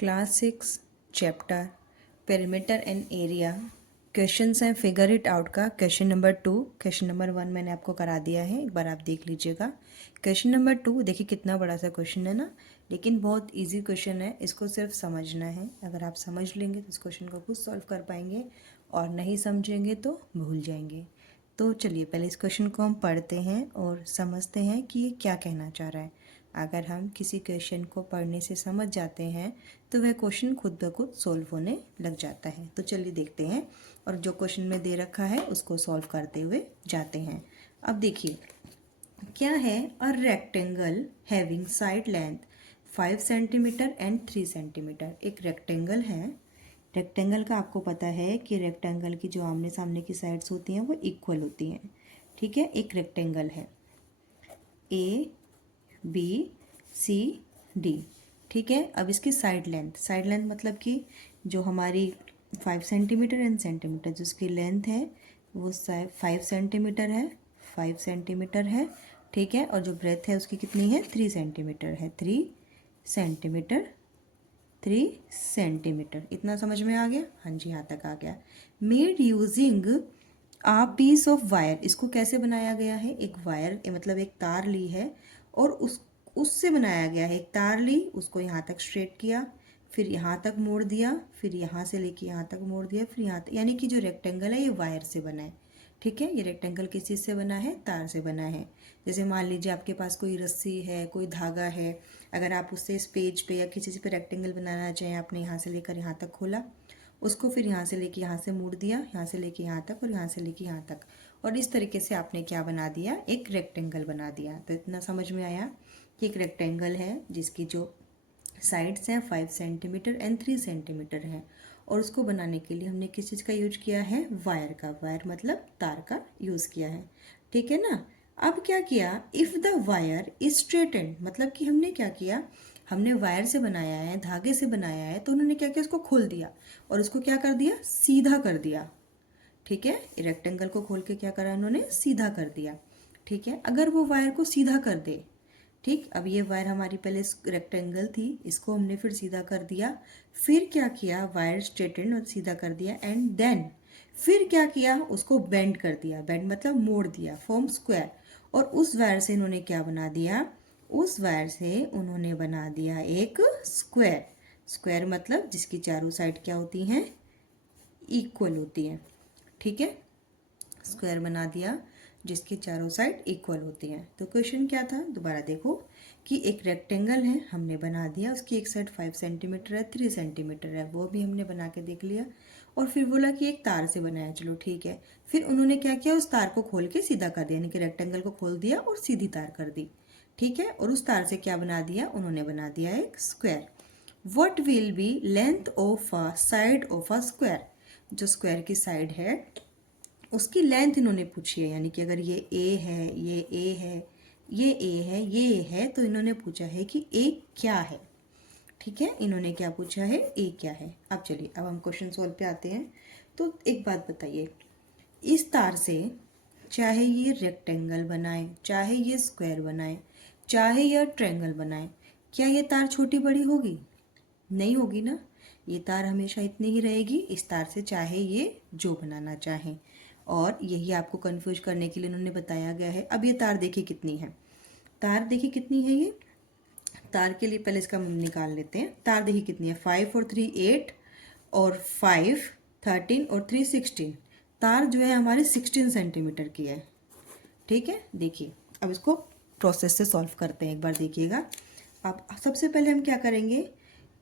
Class 6 chapter perimeter and area questions हैं figure it out का question number 2। Question number 1 मैंने आपको करा दिया है, एक बार आप देख लीजिएगा। क्वेश्चन नंबर 2 देखिए कितना बड़ा सा क्वेश्चन है ना, लेकिन बहुत इजी क्वेश्चन है, इसको सिर्फ समझना है। अगर आप समझ लेंगे तो इस क्वेश्चन को खुद सॉल्व कर पाएंगे और नहीं समझेंगे तो भूल जाएंगे। तो चलिए पहले इस क्वेश्चन को हम पढ़ते हैं और समझते हैं कि ये क्या कहना चाह रहा है। अगर हम किसी क्वेश्चन को पढ़ने से समझ जाते हैं तो वह क्वेश्चन खुद ब खुद सॉल्व होने लग जाता है। तो चलिए देखते हैं और जो क्वेश्चन में दे रखा है उसको सॉल्व करते हुए जाते हैं। अब देखिए क्या है, a rectangle having side length 5 centimetre and 3 centimetre. एक रेक्टेंगल है, रेक्टेंगल का आपको पता है कि रेक्टेंगल की जो आमने सामने की साइड्स होती हैं वो इक्वल होती हैं। ठीक है, एक रेक्टेंगल है ए बी सी डी। ठीक है, अब इसकी साइड लेंथ मतलब कि जो हमारी 5 सेंटीमीटर एंड सेंटीमीटर जो इसकी लेंथ है वो 5 सेंटीमीटर है, 5 सेंटीमीटर है। ठीक है, और जो ब्रेथ है उसकी कितनी है, 3 सेंटीमीटर है, 3 सेंटीमीटर, 3 सेंटीमीटर। इतना समझ में आ गया? हाँ जी, यहाँ तक आ गया। Made using a piece of wire, इसको कैसे बनाया गया है, एक वायर मतलब एक तार ली है और उससे बनाया गया है। एक तार ली, उसको यहाँ तक स्ट्रेट किया, फिर यहाँ तक मोड़ दिया, फिर यहाँ से लेके यहाँ तक मोड़ दिया, फिर यहाँ तक, यानी कि जो रेक्टेंगल है ये वायर से बना है। ठीक है, ये रेक्टेंगल किस चीज़ से बना है, तार से बना है। जैसे मान लीजिए आपके पास कोई रस्सी है, कोई धागा है, अगर आप उससे इस पेज पे या किसी पे रेक्टेंगल बनाना चाहें, आपने यहाँ से लेकर यहाँ तक खोला, उसको फिर यहाँ से लेके यहाँ से मोड़ दिया, यहाँ से लेके यहाँ तक और यहाँ से लेके यहाँ तक, और इस तरीके से आपने क्या बना दिया, एक रेक्टेंगल बना दिया। तो इतना समझ में आया कि एक रेक्टेंगल है जिसकी जो साइड्स हैं 5 सेंटीमीटर एंड 3 सेंटीमीटर है, और उसको बनाने के लिए हमने किस चीज़ का यूज किया है, वायर का। वायर मतलब तार का यूज़ किया है। ठीक है ना। अब क्या किया, इफ़ द वायर इज स्ट्रेटेंड, मतलब कि हमने क्या किया, हमने वायर से बनाया है, धागे से बनाया है, तो उन्होंने क्या किया, उसको खोल दिया और उसको क्या कर दिया, सीधा कर दिया। ठीक है, रेक्टेंगल को खोल के क्या करा उन्होंने, सीधा कर दिया। ठीक है, अगर वो वायर को सीधा कर दे, ठीक, अब ये वायर हमारी पहले रेक्टेंगल थी, इसको हमने फिर सीधा कर दिया, फिर क्या किया, वायर स्ट्रेटेंड और सीधा कर दिया, एंड देन फिर क्या किया, उसको बेंड कर दिया, बेंड मतलब मोड़ दिया, फॉर्म स्क्वायर। और उस वायर से इन्होंने क्या बना दिया, उस वायर से उन्होंने बना दिया एक स्क्वायर। स्क्वायर मतलब जिसकी चारों साइड क्या होती हैं, इक्वल होती हैं। ठीक है, स्क्वायर बना दिया जिसकी चारों साइड इक्वल होती हैं। तो क्वेश्चन क्या था, दोबारा देखो कि एक रेक्टेंगल है, हमने बना दिया, उसकी एक साइड 5 सेंटीमीटर है, 3 सेंटीमीटर है, वो भी हमने बना के देख लिया। और फिर बोला कि एक तार से बनाया, चलो ठीक है। फिर उन्होंने क्या किया, उस तार को खोल के सीधा कर दिया, यानी कि रेक्टेंगल को खोल दिया और सीधी तार कर दी। ठीक है, और उस तार से क्या बना दिया, उन्होंने बना दिया एक square. What will be length of a side of a square, जो स्क्वायर की साइड है उसकी लेंथ इन्होंने पूछी है, यानी कि अगर ये ए है, ये ए है, ये ए है, ये ए है, तो इन्होंने पूछा है कि ए क्या है। ठीक है, इन्होंने क्या पूछा है, ए क्या है। अब चलिए अब हम क्वेश्चन सॉल्व पे आते हैं। तो एक बात बताइए, इस तार से चाहे ये रेक्टेंगल बनाए, चाहे ये स्क्वायर बनाए, चाहे ये ट्रायंगल बनाए, क्या ये तार छोटी बड़ी होगी, नहीं होगी ना। ये तार हमेशा इतनी ही रहेगी इस तार से, चाहे ये जो बनाना चाहें। और यही आपको कंफ्यूज करने के लिए इन्होंने बताया गया है। अब ये तार देखिए कितनी है, तार देखिए कितनी है, ये तार के लिए पहले इसका निकाल लेते हैं। तार देखिए कितनी है, 5 और 3 8 और 5 13 और 3 16। तार जो है हमारे 16 सेंटीमीटर की है। ठीक है, देखिए अब इसको प्रोसेस से सॉल्व करते हैं, एक बार देखिएगा। अब सबसे पहले हम क्या करेंगे,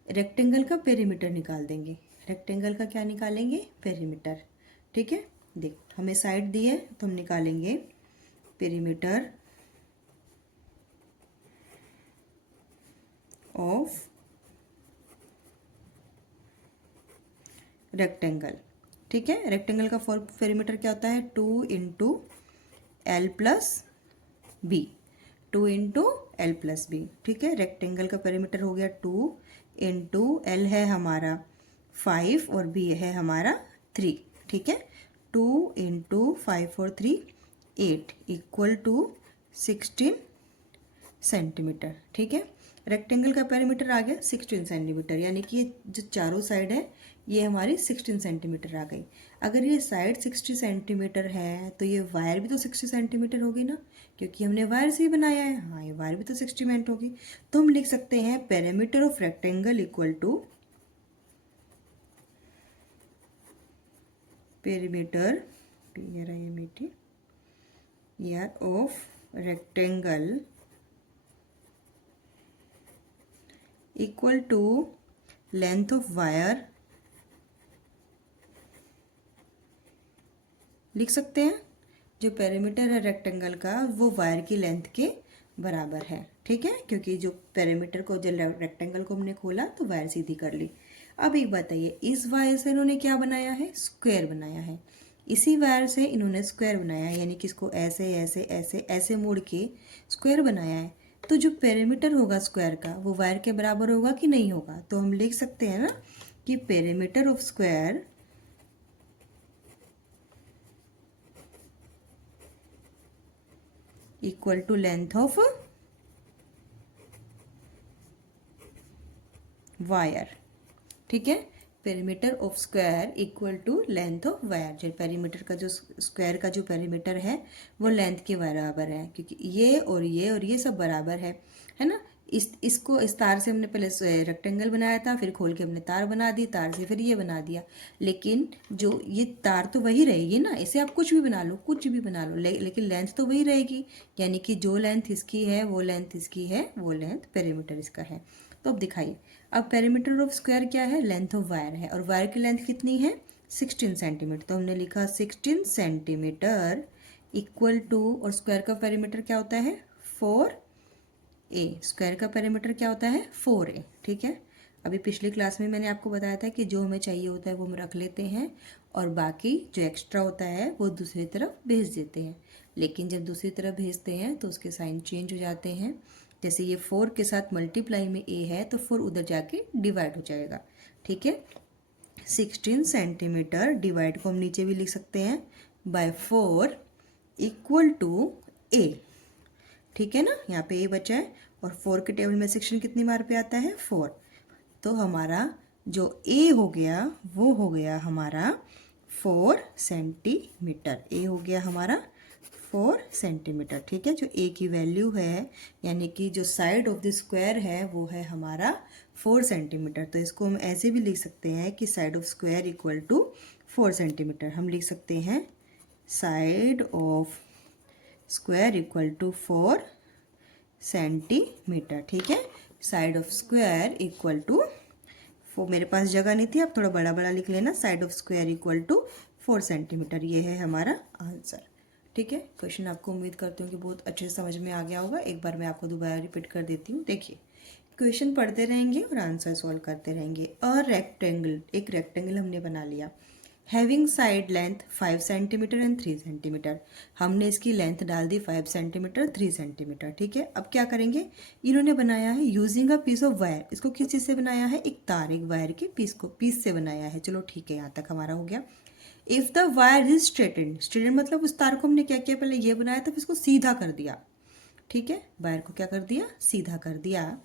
रेक्टेंगल का पेरीमीटर निकाल देंगे। रेक्टेंगल का क्या निकालेंगे, पेरीमीटर। ठीक है, देख हमें साइड दी है तो हम निकालेंगे पेरीमीटर ऑफ रेक्टेंगल। ठीक है, रेक्टेंगल का पेरीमीटर क्या होता है, 2 into L plus B, 2 into L plus B. ठीक है, रेक्टेंगल का पेरीमीटर हो गया 2 इंटू एल है हमारा 5 और बी है हमारा 3। ठीक है, 2 इंटू 5 और 3 8 इक्वल टू 16 सेंटीमीटर। ठीक है, रेक्टेंगल का पेरीमीटर आ गया 16 सेंटीमीटर, यानी कि ये जो चारों साइड है ये हमारी 16 सेंटीमीटर आ गई। अगर ये साइड 60 सेंटीमीटर है तो ये वायर भी तो 60 सेंटीमीटर होगी ना, क्योंकि हमने वायर से ही बनाया है। हाँ, ये वायर भी तो 60 मिनट होगी। तो हम लिख सकते हैं perimeter of rectangle equal to perimeter of rectangle equal to length of wire, लिख सकते हैं। जो पेरीमीटर है रेक्टेंगल का वो वायर की लेंथ के बराबर है, ठीक है, क्योंकि जो पेरीमीटर को, जो रेक्टेंगल को हमने खोला तो वायर सीधी कर ली। अब एक बताइए, इस वायर से इन्होंने क्या बनाया है, स्क्वायर बनाया है। इसी वायर से इन्होंने स्क्वायर बनाया है, यानी कि इसको ऐसे ऐसे ऐसे ऐसे मोड़ के स्क्वायर बनाया है। तो जो पेरीमीटर होगा स्क्वायर का वो वायर के बराबर होगा कि नहीं होगा? तो हम लिख सकते हैं ना कि perimeter of square equal to length of wire, ठीक है। Perimeter of square equal to length of wire, जो पेरीमीटर का जो स्क्वायर का जो पेरीमीटर है वो लेंथ के बराबर है, क्योंकि ये और ये और ये सब बराबर है ना। इसको इस तार से हमने पहले रेक्टेंगल बनाया था, फिर खोल के हमने तार बना दी, तार से फिर ये बना दिया। लेकिन जो ये तार तो वही रहेगी ना, इसे आप कुछ भी बना लो, कुछ भी बना लो, लेकिन लेंथ तो वही रहेगी। यानी कि जो लेंथ इसकी है वो लेंथ इसकी है, वो लेंथ पेरीमीटर इसका है। तो अब दिखाइए, अब पेरीमीटर ऑफ स्क्वायर क्या है, लेंथ ऑफ वायर है, और वायर की लेंथ कितनी है 16 सेंटीमीटर। तो हमने लिखा 16 सेंटीमीटर इक्वल टू, और स्क्वायर का पेरीमीटर क्या होता है 4a, स्क्वायर का पेरीमीटर क्या होता है 4a, ठीक है। अभी पिछली क्लास में मैंने आपको बताया था कि जो हमें चाहिए होता है वो हम रख लेते हैं, और बाकी जो एक्स्ट्रा होता है वो दूसरी तरफ भेज देते हैं। लेकिन जब दूसरी तरफ भेजते हैं तो उसके साइन चेंज हो जाते हैं। जैसे ये 4 के साथ मल्टीप्लाई में a है तो 4 उधर जाके डिवाइड हो जाएगा, ठीक है। 16 सेंटीमीटर डिवाइड को हम नीचे भी लिख सकते हैं बाय 4 इक्वल टू a, ठीक है ना। यहाँ पे a बचा है, और 4 के टेबल में 16 कितनी बार पे आता है 4। तो हमारा जो a हो गया वो हो गया हमारा 4 सेंटीमीटर, a हो गया हमारा 4 सेंटीमीटर, ठीक है। जो a की वैल्यू है, यानी कि जो साइड ऑफ द स्क्वायर है वो है हमारा 4 सेंटीमीटर। तो इसको हम ऐसे भी लिख सकते हैं कि side of square equal to 4 centimetre. हम लिख सकते हैं side of square equal to 4 centimetre, ठीक है। Side of square equal to, मेरे पास जगह नहीं थी, आप थोड़ा बड़ा बड़ा लिख लेना, side of square equal to 4 centimetre. ये है हमारा आंसर, ठीक है। क्वेश्चन आपको उम्मीद करती हूँ कि बहुत अच्छे से समझ में आ गया होगा। एक बार मैं आपको दोबारा रिपीट कर देती हूँ। देखिए, क्वेश्चन पढ़ते रहेंगे और आंसर सॉल्व करते रहेंगे। अ रेक्टेंगल, एक रेक्टेंगल हमने बना लिया, having side length 5 centimetre and 3 centimetre. हमने इसकी लेंथ डाल दी 5 सेंटीमीटर 3 सेंटीमीटर, ठीक है। अब क्या करेंगे, इन्होंने बनाया है using a piece of wire. इसको किस चीज़ से बनाया है, एक तार, एक वायर के पीस से बनाया है। चलो ठीक है, यहाँ तक हमारा हो गया। इफ़ द वायर इज स्ट्रेटेंड, स्ट्रेटेंड मतलब उस तार को हमने क्या किया, पहले ये बनाया था, फिर इसको सीधा कर दिया, ठीक है। वायर को क्या कर दिया, सीधा कर दिया,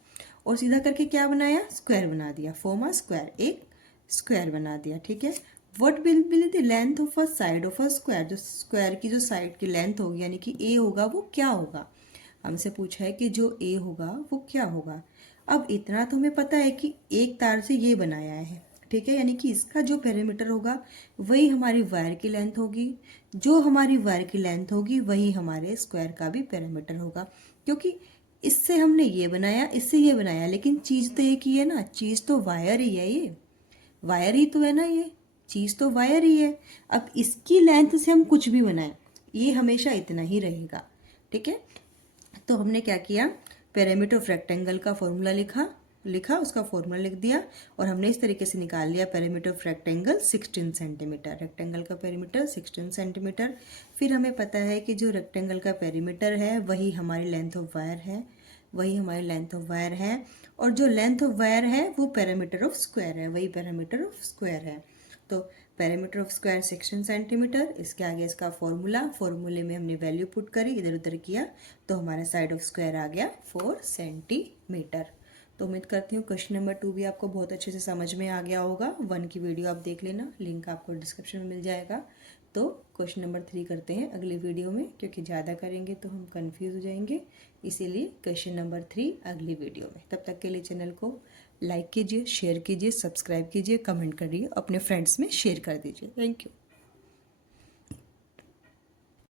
और सीधा करके क्या बनाया, स्क्वायर बना दिया, फॉर्म अ स्क्वायर, एक स्क्वायर बना दिया, ठीक है। What will be the length of a side of a square, जो स्क्वायर की जो साइड की लेंथ होगी, यानी कि ए होगा, वो क्या होगा। हमसे पूछा है कि जो ए होगा वो क्या होगा। अब इतना तो हमें पता है कि एक तार से ये बनाया है, ठीक है, यानी कि इसका जो पेरीमीटर होगा वही हमारी वायर की लेंथ होगी, जो हमारी वायर की लेंथ होगी वही हमारे स्क्वायर का भी पेरीमीटर होगा, क्योंकि इससे हमने ये बनाया, इससे ये बनाया, लेकिन चीज़ तो एक ही है ना, चीज़ तो वायर ही है, ये वायर ही तो है ना, ये चीज़ तो वायर ही है। अब इसकी लेंथ से हम कुछ भी बनाएं, ये हमेशा इतना ही रहेगा, ठीक है। तो हमने क्या किया, पेरीमीटर ऑफ रेक्टेंगल का फॉर्मूला लिखा, उसका फॉर्मूला लिख दिया, और हमने इस तरीके से निकाल लिया perimeter of rectangle 16 centimetre, rectangle का पेरीमीटर 16 सेंटीमीटर। फिर हमें पता है कि जो रेक्टेंगल का पेरीमीटर है वही हमारी लेंथ ऑफ वायर है, वही हमारी लेंथ ऑफ वायर है, और जो लेंथ ऑफ वायर है वो पेरीमीटर ऑफ स्क्वायर है, वही पेरीमीटर ऑफ स्क्वायर है। तो पेरीमीटर ऑफ स्क्वायर 16 सेंटीमीटर, इसके आगे इसका फॉर्मूले में हमने वैल्यू पुट करी, इधर उधर किया, तो हमारा साइड ऑफ स्क्वायर आ गया 4 सेंटीमीटर। तो उम्मीद करती हूँ क्वेश्चन नंबर 2 भी आपको बहुत अच्छे से समझ में आ गया होगा। 1 की वीडियो आप देख लेना, लिंक आपको डिस्क्रिप्शन में मिल जाएगा। तो क्वेश्चन नंबर 3 करते हैं अगली वीडियो में, क्योंकि ज़्यादा करेंगे तो हम कंफ्यूज हो जाएंगे, इसीलिए क्वेश्चन नंबर 3 अगली वीडियो में। तब तक के लिए चैनल को लाइक कीजिए, शेयर कीजिए, सब्सक्राइब कीजिए, कमेंट करिए, अपने फ्रेंड्स में शेयर कर दीजिए। Thank you.